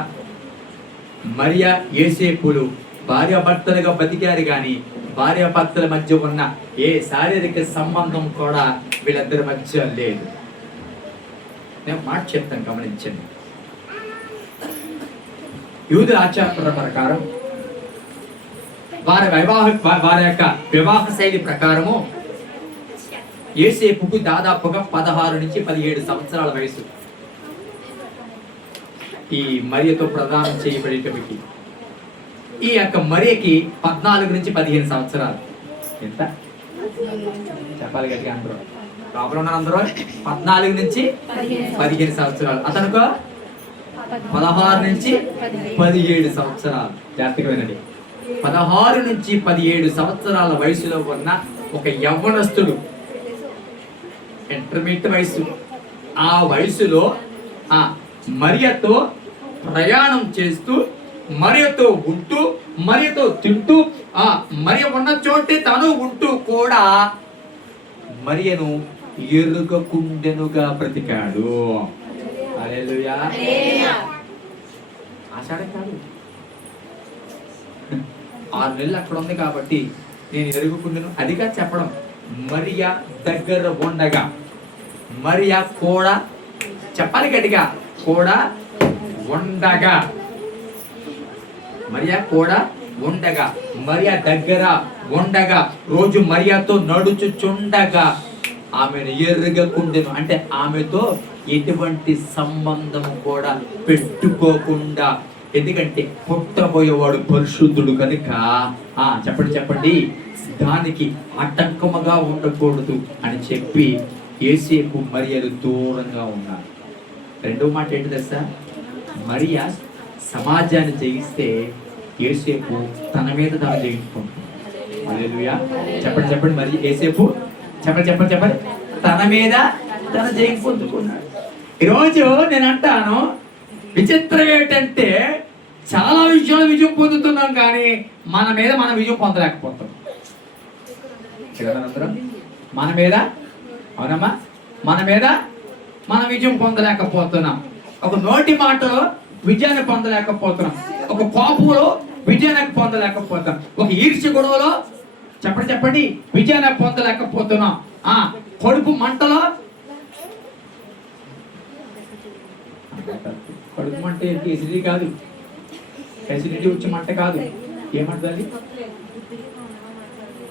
మరియా యేసేపులు భార్యాభర్తలుగా బతికారు, కానీ భార్యాభర్తల మధ్య ఉన్న ఏ శారీరక సంబంధం కూడా వీళ్ళిద్దరి మధ్య లేదు. నేను మాట చెప్తాను, గమనించండి. యూదుల ఆచార ప్రకారం వారి యొక్క వివాహ శైలి ప్రకారము యేసేపుకు దాదాపుగా 16 నుంచి 17 సంవత్సరాల వయసు. ఈ మరియతో ప్రదానం చేయబడేటప్పటికి ఈ యొక్క మరియకి 14 నుంచి 15 సంవత్సరాలు. ఎంత చెప్పాలి గట్టిగా అందరూ? లోపల ఉన్నారు అందరూ. 14 నుంచి 15 సంవత్సరాలు. అతనుకో 16 నుంచి 17 సంవత్సరాలు. జాగ్రత్తగా వినండి. 16 నుంచి 17 సంవత్సరాల వయసులో ఉన్న ఒక యవ్వనస్తుడు, ఇంటర్మీడియట్ వయసు, ఆ వయసులో మరియతో ప్రయాణం చేస్తూ, మరియతో ఉంటూ, మరియతో తింటూ, మరియ ఉన్న చోటే తను ఉంటూ కూడా మరియను ఎరుగకుండెనుగా బ్రతికాడు. హల్లెలూయా. ఆషాఢం కాదు, 6 నెలలు అక్కడ ఉంది కాబట్టి నేను ఎరుగుకుండెను అదిగా చెప్పడం. మరియా దగ్గర ఉండగా, మరియా కూడా, చెప్పాలి గట్టిగా, కూడా ఉండగా, మరియా కూడా ఉండగా, మరియా దగ్గర ఉండగా, రోజు మరియాతో నడుచుచుండగా ఆమెను ఎరుగకుండెను అంటే ఆమెతో ఎటువంటి సంబంధం కూడా పెట్టుకోకుండా, ఎందుకంటే పుట్టబోయేవాడు పరిశుద్ధుడు కనుక చెప్పండి దానికి ఆటంకముగా ఉండకూడదు అని చెప్పి యేసేపు మరియలు దూరంగా ఉన్నారు. రెండో మాట ఏంటి తెలుసా? మరియా సమాజాన్ని జయిస్తే యేసేపు తన మీద తాను జయించుకుంటున్నాడు. హల్లెలూయా. చెప్పండి మరి యేసేపు చెప్పండి తన మీద తను జయించుకుంటున్నాడు. ఈరోజు నేను అంటాను, విచిత్రం ఏంటంటే చాలా విషయాలు విజయం పొందుతున్నాం, కానీ మన మీద మనం విజయం పొందలేకపోతాం. అందరం మన మీద, అవునమ్మా, మన మీద మనం విజయం పొందలేకపోతున్నాం. ఒక నోటి మాటలో విజయాన్ని పొందలేకపోతున్నాం, ఒక కోపంలో విజయాన్ని పొందలేకపోతున్నాం, ఒక ఈర్ష్య గొడవలో చెప్పండి విజయాన్ని పొందలేకపోతున్నాం, కడుపు మంటలో, కడుపు మంట ఎసిడిటీ కాదు, ఎసిడిటీ వచ్చే మంట కాదు, ఏమంటుంది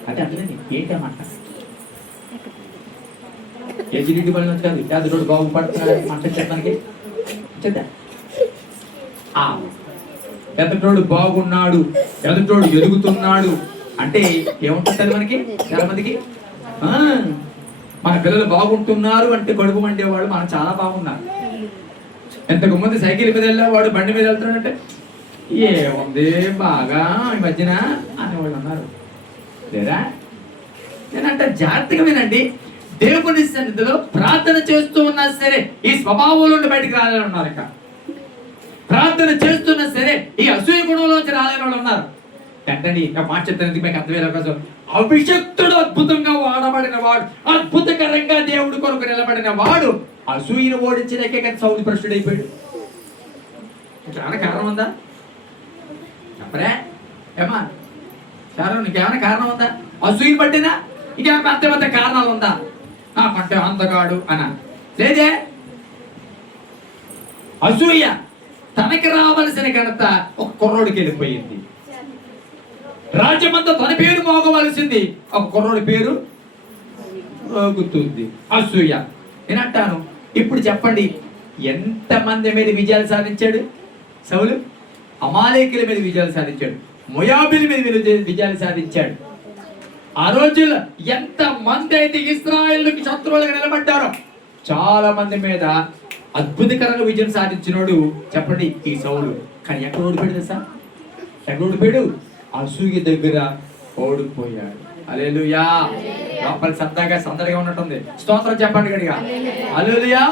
అంటే అట్లనే ఏంటి మంట, ఎసిడిటీ వల్ల కాదు, ఎదురోడు బాగుపడుతున్నాడు మంట చెప్పడానికి ఎదుటోడు బాగున్నాడు, ఎదుటోడు ఎదుగుతున్నాడు అంటే ఏముంటుంది మనకి, చాలా మందికి మన పిల్లలు బాగుంటున్నారు అంటే కడుపు మండేవాడు మనం చాలా బాగున్నారు. ఎంతకు ముందు సైకిల్ మీద వెళ్ళేవాడు బండి మీద వెళ్తున్నాడంటే ఏముంది బాగా ఈ మధ్యన అనేవాళ్ళు అన్నారు లేదా. నేనంటే జాగ్రత్తగా వినండి, దేవుని సన్నిధిలో ప్రార్థన చేస్తూ ఉన్నా సరే ఈ స్వభావం నుండి బయటికి రాలేని ఉన్నారు, ఇక ప్రార్థన చేస్తున్నా సరే ఈ అసూయ గుణంలోంచి రాలేని వాళ్ళు ఉన్నారు. ఏంటండి ఇంకా మాట చెప్తాను మీకు అర్థమయ్యే కోసం, అభిషక్తుడు అద్భుతంగా వాడబడిన వాడు, అద్భుతకరంగా దేవుడి కొరకు నిలబడిన వాడు అసూయను ఓడించడాకే కదా సౌలు భ్రష్టుడైపోయాడు. ఇంకేమైనా కారణం ఉందా చెప్పరే ఏమా కారణం, ఇంకేమైనా కారణం ఉందా? అసూయను పట్టినా ఇంకేమైనా పెద్ద పెద్ద కారణాలు ఉందా? నాకంటే అందగాడు అనా లేదే. అసూయ తనకి రావలసిన ఘనత ఒక కుర్రోడికి వెళ్ళిపోయింది. రాజ్యమంతా తన పేరు మోగవలసింది ఒక కుర్రోడి పేరు మోగుతుంది. అసూయ. నేనంటాను ఇప్పుడు చెప్పండి, ఎంతమంది మీద విజయాలు సాధించాడు సౌలు? అమాలేకుల మీద విజయాలు సాధించాడు, మోయాబీల మీద విజయాలు సాధించాడు. ఆ రోజుల్లో ఎంత మంది అయితే ఇశ్రాయేలుకి శత్రువులుగా నిలబడ్డారో చాలా మంది మీద అద్భుతకరంగా విజయం సాధించినోడు చెప్పండి ఈ సౌలు. కానీ ఎక్కడ ఓడిపోయాడు తెలుసా? ఎక్కడ ఓడిపోయాడు? అసూయ దగ్గర ఓడిపోయాడు. హల్లెలూయా. లోపల సందడిగా ఉన్నట్టుంది, స్తోత్రం చెప్పండి గడిగా. హల్లెలూయా,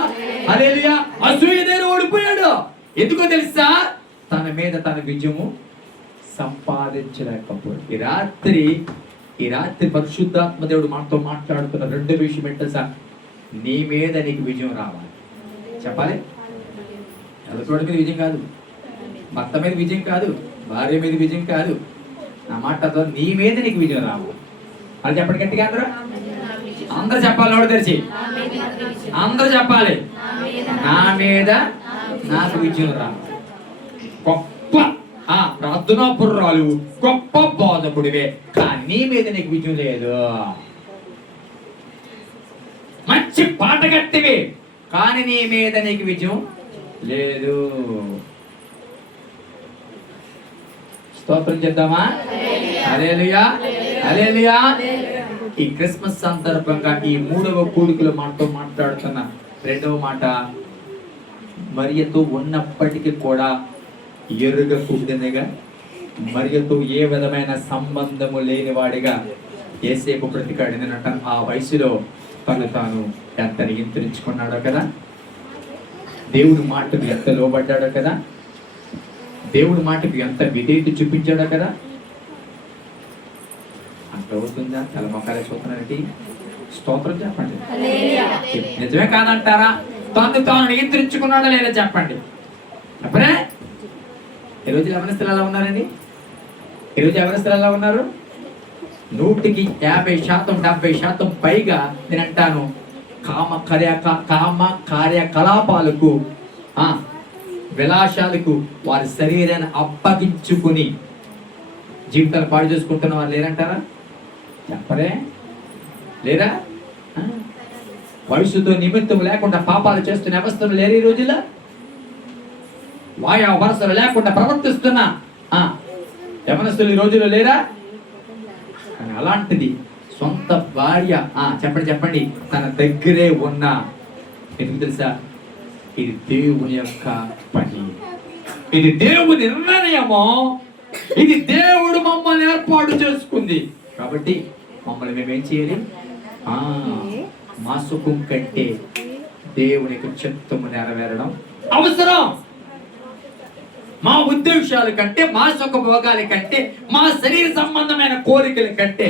హల్లెలూయా. అసూయ దగ్గర ఓడిపోయాడు. ఎందుకో తెలుసా? తన మీద తన విజయము సంపాదించలేకపోయాడు. ఈ రాత్రి పరిశుద్ధాత్మ దేవుడు మనతో మాట్లాడుతున్న రెండో విషయం ఏంటో సార్, నీ మీద నీకు విజయం రావాలి. చెప్పాలి, ఎదుటి మీద విజయం కాదు, భర్త మీద విజయం కాదు, భార్య మీద విజయం కాదు, నా మాటతో నీ మీద నీకు విజయం రావాలి. అది చెప్పండి గట్టిగా అందరూ చెప్పాలి, నోడు తెరిచి అందరూ చెప్పాలి, నా మీద నాకు విజయం రావాలి. గొప్ప ప్రార్థనా పుర్రాలు, గొప్ప బోధకుడివే, కానీ నీ మీద నీకు విజయం లేదు. మంచి పాట కట్టివే, కానీ నీ మీద నీకు విజయం లేదు. స్తోత్రం చేద్దామా? హల్లెలూయా, హల్లెలూయా. ఈ క్రిస్మస్ సందర్భంగా ఈ మూడవ కూడికలో మనతో మాట్లాడుతున్న రెండవ మాట, మరియతో ఉన్నప్పటికీ కూడా ఎరుగకూడదనగా, మరియతో ఏ విధమైన సంబంధము లేనివాడిగా యేసేపు బ్రతికాడినంట. ఆ వయసులో తను తాను ఎంత నియంత్రించుకున్నాడో కదా, దేవుడి మాటకు ఎంత లోబడ్డాడో కదా, దేవుడి మాటకు ఎంత విధేయత చూపించాడో కదా. అంత అవుతుందా? తల మొక్కలే చూస్తున్నారంటే స్తోత్రం చెప్పండి. నిజమే కాదంటారా? తను తాను నియంత్రించుకున్నాడా లేదా చెప్పండి. అప్పుడే ఈరోజు యవనస్తులు ఎలా ఉన్నారండి? ఈరోజు యవనస్తులు ఎలా ఉన్నారు? 100కి 50%, 70% పైగా నేనంటాను కామ కార్యకలాపాలకు, విలాసాలకు వారి శరీరాన్ని అప్పగించుకుని జీవితాలు పాడు చేసుకుంటున్న వారు లేరంటారా? చెప్పరే లేరా? వయసుతో నిమిత్తం లేకుండా పాపాలు చేస్తున్న అవస్థలు లేరు ఈ రోజుల్లో. వాయా వరసలు లేకుండా ప్రవర్తిస్తున్న యవనస్తులు ఈ రోజుల్లో లేరా? కానీ అలాంటిది సొంత భార్య చెప్పండి తన దగ్గరే ఉన్న, ఎందుకు తెలుసా? ఇది దేవుని యొక్క పని, ఇది దేవుని నిర్ణయము, ఇది దేవుడు మమ్మల్ని ఏర్పాటు చేసుకుంది. కాబట్టి మమ్మల్ని మేమేం చేయాలి? మా సుఖం కంటే దేవుని యొక్క చిత్తము నెరవేరడం అవసరం. మా ఉద్దేశాల కంటే, మా సుఖ భోగాల కంటే, మా శరీర సంబంధమైన కోరికల కంటే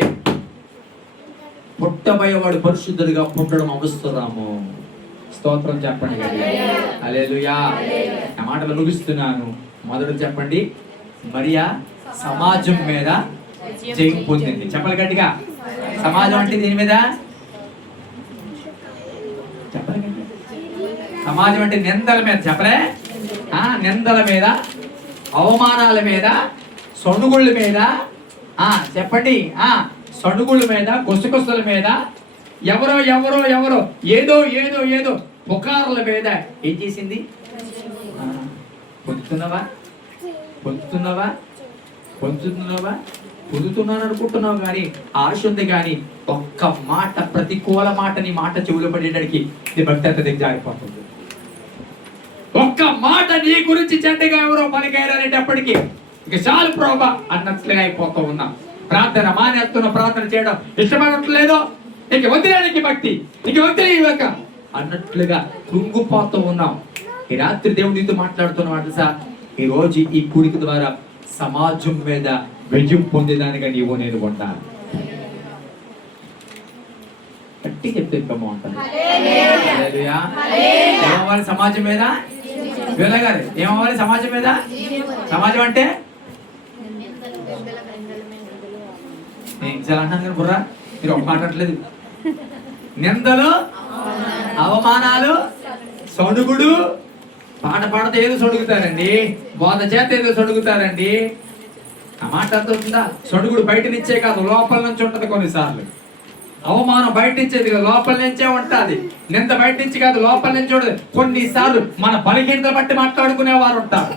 పుట్టబోయేవాడు పరిశుద్ధుడిగా పుట్టడం అవసరము. స్తోత్రం చెప్పండి కదా. హల్లెలూయా. నా మాటలు ముగిస్తున్నాను. మొదట చెప్పండి, మరియా సమాజం మీద జయం పొందింది. చెప్పాలి గట్టిగా. సమాజం అంటే దీని మీద చెప్పాలి గట్టిగా. సమాజం అంటే నిందల మీద చెప్పలే. నిందల మీద, అవమానాల మీద, సొనుగుళ్ళ మీద, చెప్పండి, సణుగుళ్ళ మీద, గుసగుసల మీద, ఎవరో ఎవరో ఎవరో ఏదో ఏదో ఏదో పుకార్ల మీద ఏం చేసింది? పొందుతున్నావా? పొందుతున్నావా? పొందుతున్నావా? పొందుతున్నాను అనుకుంటున్నావు కానీ ఆశ ఉంది కానీ ఒక్క మాట, ప్రతికూల మాట నీ మాట చెవులు పడేటానికి నీ భక్తి అంత దగ్గర జారిపోతుంది. ఒక్క మాట నీ గురించి చెడ్డగా ఎవరో పలికారు అనేటప్పటికీ ఇక చాలు ప్రభా అన్నట్లుగా అయిపోతూ ఉన్నాం. ప్రార్థన మానేస్తున్న, ప్రార్థన చేయడం ఇష్టపడట్లేదో, నీకు వదిలేనికి భక్తి, నీకు వదిలేక అన్నట్లుగా కృంగిపోతూ ఉన్నాం. ఈ రాత్రి దేవుడితో మాట్లాడుతున్నమాట సార్. ఈ రోజు ఈ కూడిక ద్వారా సమాజం మీద విజయం పొందేదానిగా నీవు నేను ఉండాలి. గట్టి చెప్తే ఇంకా బాగుంటుంది. ఏమవ్వాలి సమాజం మీద? గారు ఏమవ్వాలి సమాజం మీద? సమాజం అంటే చాలా అంటాను కానీ బుర్రా మీరు ఒక మాట్లాడలేదు. నిందలు, అవమానాలు, సొడుగుడు. పాట పాడితే ఏదో సొడుగుతారండి, బోధ చేత ఏదో సొడుగుతారండి. ఆ మాట అర్థవుతుందా? సొడుగుడు బయట నుంచే కాదు, లోపల నుంచి ఉంటది. కొన్నిసార్లు అవమానం బయట నుంచేది కాదు, లోపల నుంచే ఉంటది. నింద బయట నుంచి కాదు, లోపల నుంచి ఉండదు. కొన్నిసార్లు మన బలహీనతలు బట్టి మాట్లాడుకునేవారు ఉంటారు.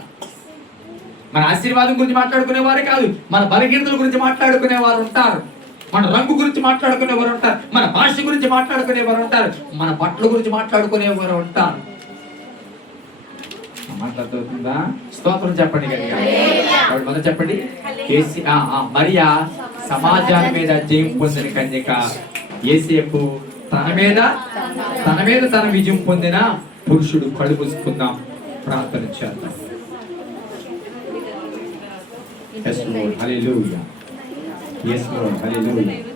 మన ఆశీర్వాదం గురించి మాట్లాడుకునేవారు కాదు, మన బలహీనతల గురించి మాట్లాడుకునేవారు ఉంటారు. మన రంగు గురించి మాట్లాడుకునేవారు ఉంటారు, మన భాష గురించి మాట్లాడుకునేవారు ఉంటారు, మన బట్టల గురించి మాట్లాడుకునేవారు ఉంటారు. మాట్లాడుతుందా? స్తోత్రం చెప్పండి గట్టిగా. మొదలు చెప్పండి. మరియా సమాజాల మీద జయం పొందిన కన్యక. యేసేపు తన మీద తన విజయం పొందిన పురుషుడు. కళ్ళు మూసుకుందాం, ప్రార్థన చేద్దాం. Yes, Lord. Hallelujah. Yes, Lord. Hallelujah.